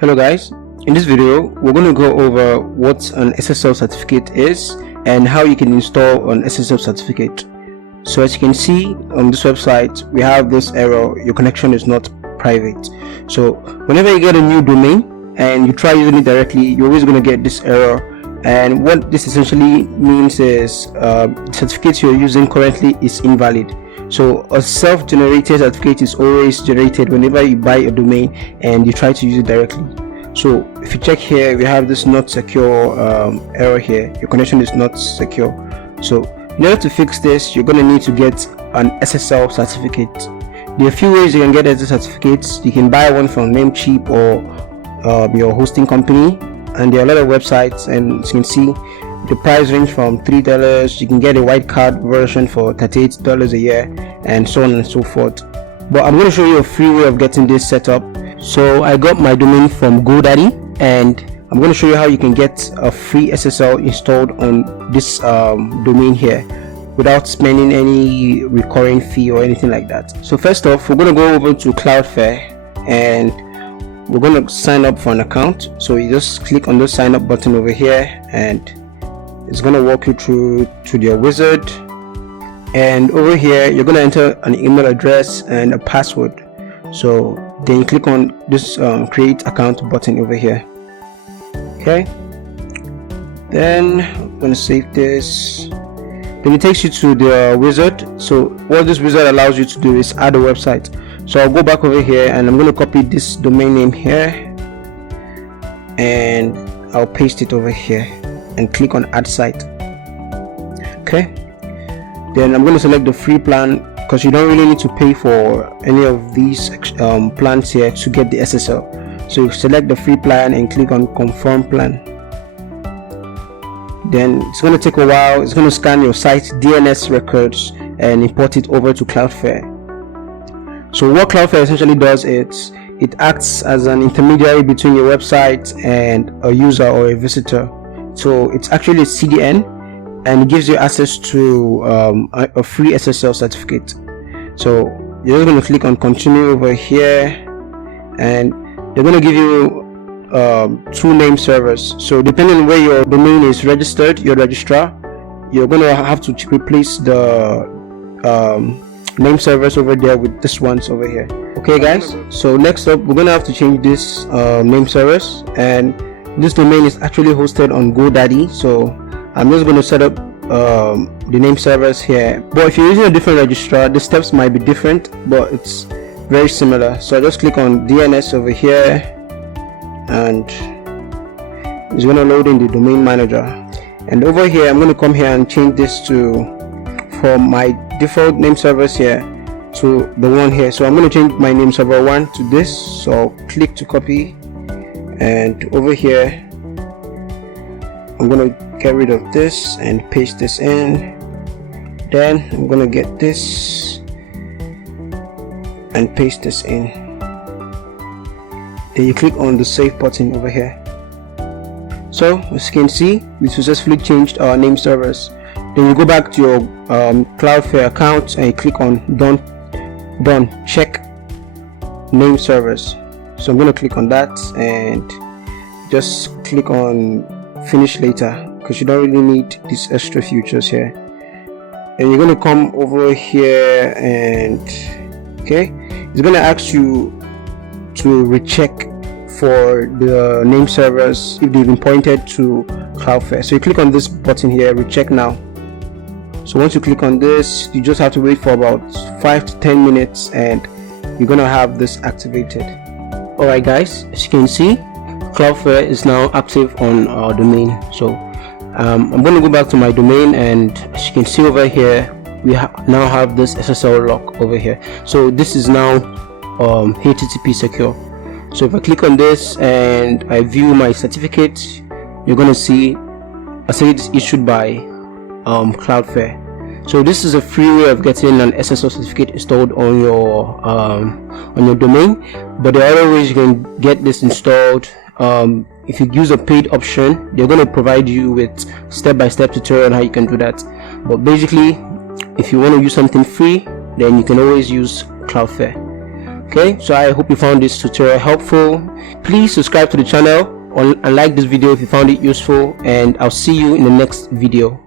Hello guys, in this video we're going to go over what an SSL certificate is and how you can install an SSL certificate. So as you can see on this website, we have this error: your connection is not private. So whenever you get a new domain and you try using it directly, you're always going to get this error. And what this essentially means is the certificate you're using currently is invalid. So a self-generated certificate is always generated whenever you buy a domain and you try to use it directly. So if you check here, we have this not secure error here: your connection is not secure. So in order to fix this, you're going to need to get an SSL certificate. There are a few ways you can get SSL certificates. You can buy one from Namecheap or your hosting company, and there are a lot of websites, and as you can see, the price range from $3. You can get a white card version for $38 a year, and so on and so forth. But I'm going to show you a free way of getting this set up. So I got my domain from GoDaddy, and I'm going to show you how you can get a free SSL installed on this domain here without spending any recurring fee or anything like that. So first off, we're going to go over to Cloudflare and we're going to sign up for an account. So you just click on the sign up button over here, and it's going to walk you through to their wizard. And over here you're going to enter an email address and a password. So then you click on this create account button over here. Okay, then I'm going to save this. Then it takes you to the wizard. So what this wizard allows you to do is add a website. So I'll go back over here and I'm going to copy this domain name here and I'll paste it over here and click on add site. Okay, then I'm going to select the free plan because you don't really need to pay for any of these plans here to get the SSL. So you select the free plan and click on confirm plan. Then it's going to take a while. It's going to scan your site's DNS records and import it over to Cloudflare. So what Cloudflare essentially does is it acts as an intermediary between your website and a user or a visitor. So it's actually a CDN, and it gives you access to a free SSL certificate. So you're going to click on continue over here, and they're going to give you two name servers. So depending on where your domain is registered, your registrar, you're going to have to replace the name servers over there with this ones over here. Okay guys, so next up we're going to have to change this name servers, and this domain is actually hosted on GoDaddy. So I'm just going to set up the name servers here, but if you're using a different registrar, the steps might be different, but it's very similar. So I just click on DNS over here, and it's going to load in the domain manager. And over here I'm going to come here and change this to, from my default name servers here to the one here. So I'm going to change my name server 1 to this. So I'll click to copy, and over here I'm going to get rid of this and paste this in. Then I'm going to get this and paste this in. Then you click on the save button over here. So as you can see, we successfully changed our name servers. Then you go back to your Cloudflare account and you click on done check name servers. So I'm going to click on that and just click on finish later, because you don't really need these extra features here. And you're going to come over here, and okay, it's going to ask you to recheck for the name servers if they've been pointed to Cloudflare. So you click on this button here, recheck now. So once you click on this, you just have to wait for about 5 to 10 minutes and you're going to have this activated. Alright guys, as you can see, Cloudflare is now active on our domain. So I'm going to go back to my domain, and as you can see over here, we now have this SSL lock over here. So this is now HTTP secure. So if I click on this and I view my certificate, you're going to see a certificate issued by Cloudflare. So this is a free way of getting an SSL certificate installed on your domain, but there are other ways you can get this installed. If you use a paid option, they're going to provide you with step-by-step tutorial on how you can do that. But basically, if you want to use something free, then you can always use Cloudflare. Okay, so I hope you found this tutorial helpful. Please subscribe to the channel and like this video if you found it useful, and I'll see you in the next video.